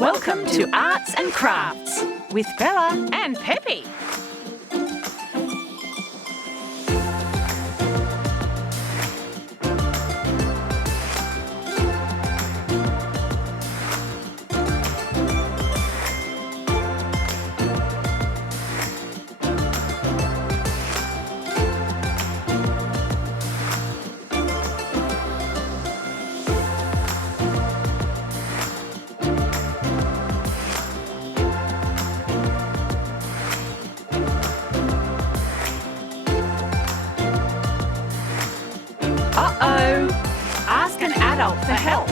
Welcome to Arts and Crafts with Bella and Pepe. Uh-oh! Ask an adult for help.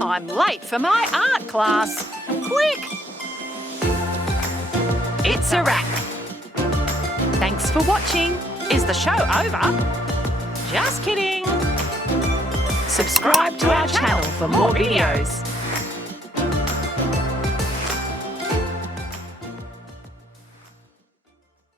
I'm late for my art class. Quick! It's a wrap. Thanks for watching. Is the show over? Just kidding. Subscribe to our channel for more videos.